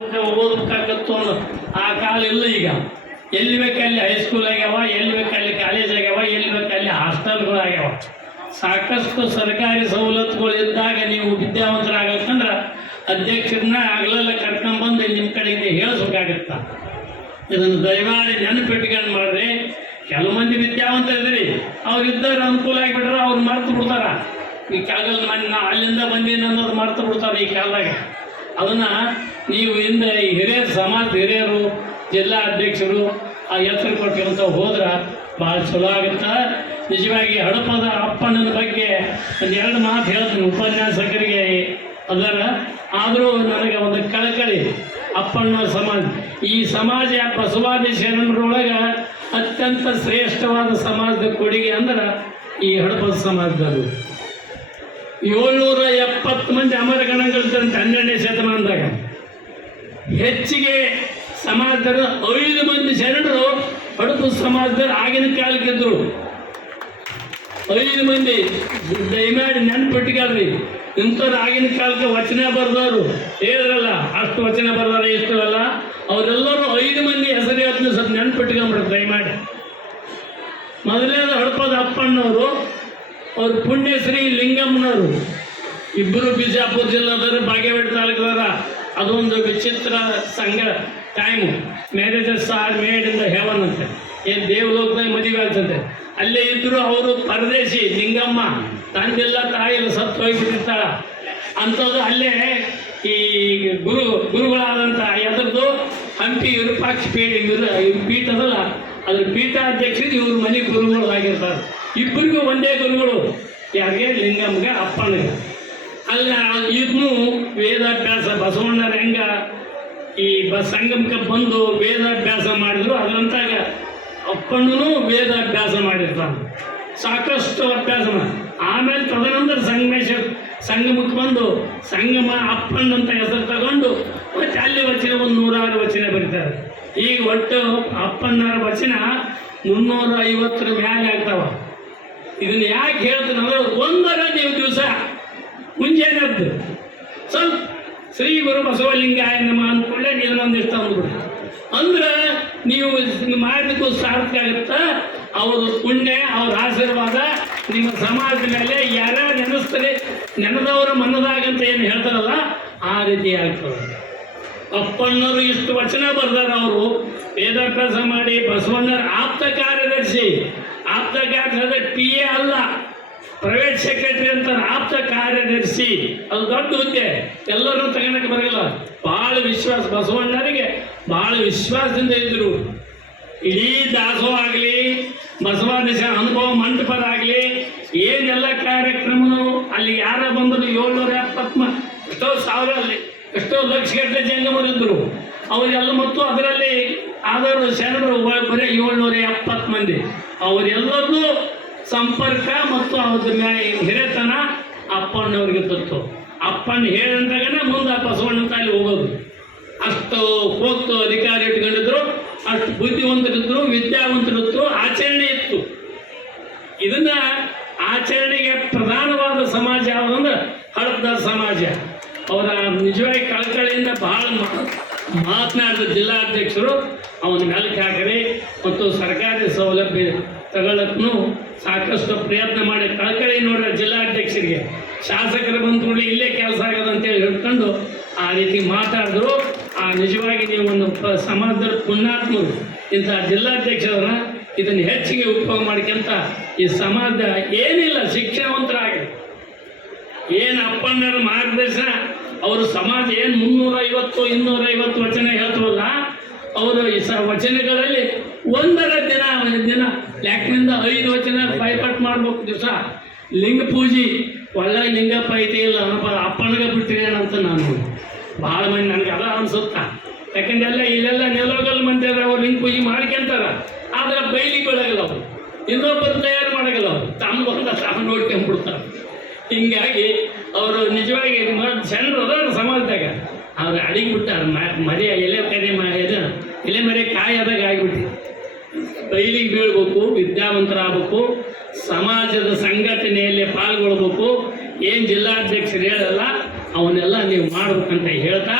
ಓದಬೇಕಾಗತ್ತು ಅನ್ನೋ ಆ ಕಾಲ ಇಲ್ಲ. ಈಗ ಎಲ್ಲಿ ಬೇಕಲ್ಲಿ ಹೈಸ್ಕೂಲ್ ಆಗ್ಯಾವ, ಎಲ್ಲಿ ಬೇಕಲ್ಲಿ ಕಾಲೇಜ್ ಆಗ್ಯಾವ, ಎಲ್ಲಿ ಬೇಕಲ್ಲಿ ಹಾಸ್ಟೆಲ್ಗಳು ಆಗ್ಯಾವ. ಸಾಕಷ್ಟು ಸರ್ಕಾರಿ ಸವಲತ್ತುಗಳು ಇದ್ದಾಗ ನೀವು ವಿದ್ಯಾವಂತರಾಗಬೇಕಂದ್ರೆ ಅಧ್ಯಕ್ಷರನ್ನ ಆಗಲೆಲ್ಲ ಕರ್ಕೊಂಡ್ಬಂದು ನಿಮ್ಮ ಕಡೆಯಿಂದ ಹೇಳಿಸ್ಬೇಕಾಗತ್ತ. ಇದನ್ನು ದಯಮಾಡಿ ನೆನಪಿಟ್ಕೊಂಡು ಮಾಡ್ರಿ. ಕೆಲವು ಮಂದಿ ವಿದ್ಯಾವಂತ ಇದ್ರಿ, ಅವ್ರು ಇದ್ದವ್ರು ಅನುಕೂಲ ಆಗಿಬಿಟ್ರೆ ಅವ್ರು ಮರ್ತು ಬಿಡ್ತಾರ. ಈ ಕಾಲದಲ್ಲಿ ಅಲ್ಲಿಂದ ಬಂದೀನಿ ಅನ್ನೋದು ಮರ್ತು ಬಿಡ್ತಾರೆ ಈ ಕಾಲದಾಗ. ಅದನ್ನು ನೀವು ಹಿಂದೆ ಹಿರಿಯರು, ಸಮಾಜ ಹಿರಿಯರು, ಜಿಲ್ಲಾ ಅಧ್ಯಕ್ಷರು ಆ ಹೆಸರು ಕೊಟ್ಟಿರುವಂಥ ಹೋದ್ರೆ ಭಾಳ ಚಲೋ ಆಗುತ್ತೆ. ನಿಜವಾಗಿ ಹಡಪದ ಅಪ್ಪಣ್ಣನ ಬಗ್ಗೆ ಒಂದೆರಡು ಮಾತು ಹೇಳ್ತೀನಿ ಉಪನ್ಯಾಸಕರಿಗೆ ಅದರ. ಆದರೂ ನನಗೆ ಒಂದು ಕಳಕಳಿ ಅಪ್ಪಣ್ಣ ಸಮಾಜ. ಈ ಸಮಾಜ ಬಸವಾದಿ ಶರಣರೊಳಗೆ ಅತ್ಯಂತ ಶ್ರೇಷ್ಠವಾದ ಸಮಾಜದ ಕೊಡುಗೆ ಅಂದ್ರೆ ಈ ಹಡಪದ ಸಮಾಜದವರು. 770 ಮಂದಿ ಅಮರಗಣಗಳಿದ್ದಂತೆ 12ನೇ ಶತಮಾನದಾಗ. ಹೆಚ್ಚಿಗೆ ಸಮಾಜದವರು 5 ಮಂದಿ ಶರಣರು ಹಡಪದ ಸಮಾಜದವರು ಆಗಿನ ಕಾಲಕ್ಕಿದ್ರು. 5 ಮಂದಿ. ದಯಮಾಡಿ ನೆನಪಿಟ್ಕೊಳ್ರಿ. ಇಂಥವ್ರು ಆಗಿನ ಕಾಲಕ್ಕೆ ವಚನ ಬರೆದವರು ಹೇಳಿದ್ರಲ್ಲ, ಅಷ್ಟು ವಚನ ಬರೆದಾರ ಇಷ್ಟು ಅಲ್ಲ, ಅವರೆಲ್ಲರೂ 5 ಮಂದಿ ಹೆಸರು ಹೇಳ್ತೀನಿ, ಸ್ವಲ್ಪ ನೆನಪಿಟ್ಕೊಂಡ್ಬಿಡ್ರಿ ದಯಮಾಡಿ. ಮೊದಲನೇದು ಹಡಪದ ಅಪ್ಪಣ್ಣವರು, ಅವ್ರ ಪುಣ್ಯಶ್ರೀ ಲಿಂಗಮ್ಮನವರು. ಇಬ್ಬರು ಬಿಜಾಪುರ ಜಿಲ್ಲಾದವರು, ಬಾಗೇವಾಡಿ ತಾಲೂಕದವರ. ಅದೊಂದು ವಿಚಿತ್ರ ಸಂಘ time. Marriages are made in the heaven ಅಂತೆ, ಏನು ದೇವಲೋಕದಾಗ ಮದುವೆ ಆಗ್ತದೆ. ಅಲ್ಲೇ ಇದ್ದರು ಅವರು ಪರದೇಶಿ. ಲಿಂಗಮ್ಮ ತಂದೆಲ್ಲ ತಾಯಿಲ್ಲ ಸತ್ತು ಹೋಗಿಬಿಟ್ಟಿರ್ತಾಳ. ಅಂಥದ್ದು ಅಲ್ಲೇ ಈ ಗುರುಗಳಾದಂಥ ಎದರದು ಹಂಪಿ ವಿರೂಪಾಕ್ಷ ಪೀಠದಲ್ಲ, ಅದ್ರ ಪೀಠಾಧ್ಯಕ್ಷರು ಇವ್ರ ಮನೆ ಗುರುಗಳು ಆಗಿರ್ತಾರೆ. ಇಬ್ಬರಿಗೂ ಒಂದೇ ಗುರುಗಳು. ಯಾರಿಗೆ? ಲಿಂಗಮ್ಮಗೆ, ಅಪ್ಪನಿಗೆ. ಅಲ್ಲ ಇದನ್ನು ವೇದಾಭ್ಯಾಸ ಬಸವಣ್ಣರ ಹೆಂಗ ಈ ಸಂಗಮಕ್ಕೆ ಬಂದು ವೇದಾಭ್ಯಾಸ ಮಾಡಿದ್ರು, ಅದರಂತಾಗ ಅಪ್ಪಣ್ಣೂ ವೇದಾಭ್ಯಾಸ ಮಾಡಿರ್ತಾನೆ. ಸಾಕಷ್ಟು ಅಭ್ಯಾಸ. ಆಮೇಲೆ ತದನಂತರ ಸಂಗಮಕ್ಕೆ ಬಂದು ಸಂಗಮ ಅಪ್ಪಣ್ಣ ಅಂತ ಹೆಸರು ತಗೊಂಡು ಮತ್ತೆ ಅಲ್ಲಿ ವಚನ ಒಂದು 106 ವಚನ ಬರೀತಾರೆ. ಈಗ ಒಟ್ಟು ಅಪ್ಪಣ್ಣರ ವಚನ 350 ಮ್ಯಾಲೆ ಆಗ್ತಾವ. ಇದನ್ನು ಯಾಕೆ ಹೇಳ್ತೀನಿ ಅಂದ್ರೆ, ಒಂದರ ನೀವು ದಿವಸ ಮುಂಜಾನೆದ್ದು ಸ್ವಲ್ಪ ಶ್ರೀ ಗುರು ಬಸವಲಿಂಗಾಯ ನಮ ಅಂದ್ಕೊಳ್ಳೆ ಇದನ್ನೊಂದಿಷ್ಟು ಅಂದ್ಬಿಡಿ. ಅಂದ್ರೆ ನೀವು ಮಾಡಿದ್ದಕ್ಕೂ ಸಾರ್ಥಕ ಆಗುತ್ತಾ. ಅವ್ರ ಪುಣ್ಯ, ಅವ್ರ ಆಶೀರ್ವಾದ ನಿಮ್ಮ ಸಮಾಜದ ಮೇಲೆ ಯಾರ್ಯಾರು ನೆನೆಸ್ತಾರೆ, ನೆನೆದವರು ಮನದಾಗಂತ ಏನು ಹೇಳ್ತಾರಲ್ಲ ಆ ರೀತಿ ಆಗ್ತದೆ. ಅಪ್ಪಣ್ಣವರು ಇಷ್ಟು ವಚನ ಬರ್ದಾರ. ಅವರು ವೇದಾಭ್ಯಾಸ ಮಾಡಿ ಬಸವಣ್ಣರ ಆಪ್ತ ಕಾರ್ಯದರ್ಶಿ. ಆಪ್ತ ಕಾರ್ಯದರ್ಶಿ PA ಅಲ್ಲ, ಪ್ರೈವೇಟ್ ಸೆಕ್ರೆಟರಿ ಅಂತಾರೆ. ಆಪ್ತ ಕಾರ್ಯದರ್ಶಿ ಅದು ದೊಡ್ಡ ಹುದ್ದೆ. ಎಲ್ಲರೂ ತಗೊಳಕ್ಕೆ ಬರಲ್ಲ. ಭಾಳ ವಿಶ್ವಾಸ, ಬಸವಣ್ಣರಿಗೆ ಭಾಳ ವಿಶ್ವಾಸದಿಂದ ಇದ್ದರು. ಇಡೀ ದಾಸೋಹ ಆಗಲಿ, ಬಸವಾದೇಶ ಅನುಭವ ಮಂಟಪದಾಗಲಿ, ಏನೆಲ್ಲ ಕಾರ್ಯಕ್ರಮಗಳು ಅಲ್ಲಿ ಯಾರ ಬಂದರು 770 ಎಷ್ಟೋ ಸಾವಿರ, ಅಲ್ಲಿ ಎಷ್ಟೋ ಲಕ್ಷ ಗಟ್ಟಲೆ ಜಂಗಮರಿದ್ದರು ಅವರೆಲ್ಲ. ಮತ್ತು ಅದರಲ್ಲಿ ಆದರೂ ಶರಣರು ಬರೀ 770 ಮಂದಿ. ಅವರೆಲ್ಲರಿಗೂ ಸಂಪರ್ಕ ಮತ್ತು ಅವ್ರ ಹಿರೇತನ ಅಪ್ಪಣ್ಣವ್ರಿಗೆ ತತ್ತು. ಅಪ್ಪಣ್ಣ ಹೇಳಿದಾಗ ಮುಂದೆ ಬಸವಣ್ಣ ಅಲ್ಲಿ ಹೋಗೋದು. ಅಷ್ಟು ಹೋಗ್ತು ಅಧಿಕಾರ ಇಟ್ಕೊಂಡಿದ್ರು, ಅಷ್ಟು ಬುದ್ಧಿವಂತರಿದ್ರು, ವಿದ್ಯಾವಂತರಿದ್ರು, ಆಚರಣೆ ಇತ್ತು. ಇದನ್ನ ಆಚರಣೆಗೆ ಪ್ರಧಾನವಾದ ಸಮಾಜ ಯಾವುದಂದ್ರೆ ಹಡಪದ ಸಮಾಜ. ಅವರ ನಿಜವಾಗಿ ಕಳಕಳಿಯಿಂದ ಬಹಳ ಮಾತನಾಡಿದ ಜಿಲ್ಲಾಧ್ಯಕ್ಷರು ಅವನ ಮೆಲುಕು ಹಾಕಿರಿ. ಮತ್ತು ಸರ್ಕಾರಿ ಸೌಲಭ್ಯ ತಗೊಳ್ಳಕ್ಕೂ ಸಾಕಷ್ಟು ಪ್ರಯತ್ನ ಮಾಡಿ ಕಳಕಳಿ ನೋಡ್ರೆ ಜಿಲ್ಲಾಧ್ಯಕ್ಷರಿಗೆ. ಶಾಸಕರು ಬಂದು ಇಲ್ಲೇ ಕೆಲಸ ಆಗೋದಂತೇಳಿ ಹೇಳ್ಕೊಂಡು ಆ ರೀತಿ ಮಾತಾಡಿದ್ರು. ಆ ನಿಜವಾಗಿ ನೀವು ಒಂದು ಸಮಾಜದ ಪುಣ್ಯಾತ್ಮರು. ಇಂಥ ಜಿಲ್ಲಾಧ್ಯಕ್ಷರನ್ನ ಇದನ್ನು ಹೆಚ್ಚಿಗೆ ಉಪಯೋಗ ಮಾಡ್ಕೊಂತ ಈ ಸಮಾಜದ ಏನಿಲ್ಲ ಶಿಕ್ಷಣವಂತರಾಗಿ ಏನು ಅಪ್ಪಣ್ಣರ ಮಾರ್ಗದರ್ಶನ, ಅವರು ಸಮಾಜ ಏನು 350-250 ವಚನ ಹೇಳ್ತವಲ್ಲ, ಅವರು ಈ ವಚನಗಳಲ್ಲಿ ಒಂದರ ದಿನ ಲ್ಯಾಕ್ನಿಂದ 5 ವಚನ ಬೈಪಾಟ್ ಮಾಡ್ಬೇಕು. ದಿವಸ ಲಿಂಗ ಪೂಜೆ ಒಳ್ಳೆ ಲಿಂಗಪ್ಪ ಐತೆ ಇಲ್ಲ ಅಪ್ಪನಿಗೆ ಬಿಟ್ಟಿರೇನಂತ ನಾನು ಭಾಳ ಮಂದಿ ನನಗೆ ಅದ ಅನ್ಸುತ್ತಾ. ಯಾಕಂದ್ರೆ ಇಲ್ಲೆಲ್ಲ ನೆಲೋಗಲ್ ಮಂದಿ ಅವ್ರು ಲಿಂಗ ಪೂಜೆ ಮಾಡ್ಕೊಂತಾರ, ಆದ್ರೆ ಬೈಲಿಗೆ ಬೆಳಗಲ್ಲ. ಅವರು ಇನ್ನೊಬ್ಬರು ತಯಾರು ಮಾಡಗಲ್ಲ. ಅವರು ತಮ್ಮ ತಾವು ನೋಡ್ಕೊಂಡ್ಬಿಡ್ತಾರೆ. ಹಿಂಗಾಗಿ ಅವರು ನಿಜವಾಗಿ ಜನರು ಅದಾರ ಸಮಾಜದಾಗ. ಅವ್ರು ಅಡಿಗೆ ಬಿಟ್ಟಾರ ಮರಿ ಎಲೆ ಮರಿ ಕಾಯಿ ಆದಾಗ ಆಗಿಬಿಟ್ಟು. ಬೈಲಿಗೆ ಬೀಳ್ಬೇಕು, ವಿದ್ಯಾವಂತರಾಗಬೇಕು, ಸಮಾಜದ ಸಂಘಟನೆಯಲ್ಲಿ ಪಾಲ್ಗೊಳ್ಬೇಕು. ಏನು ಜಿಲ್ಲಾಧ್ಯಕ್ಷರು ಹೇಳಲ್ಲ ಅವನ್ನೆಲ್ಲ ನೀವು ಮಾಡ್ಬೇಕಂತ ಹೇಳ್ತಾ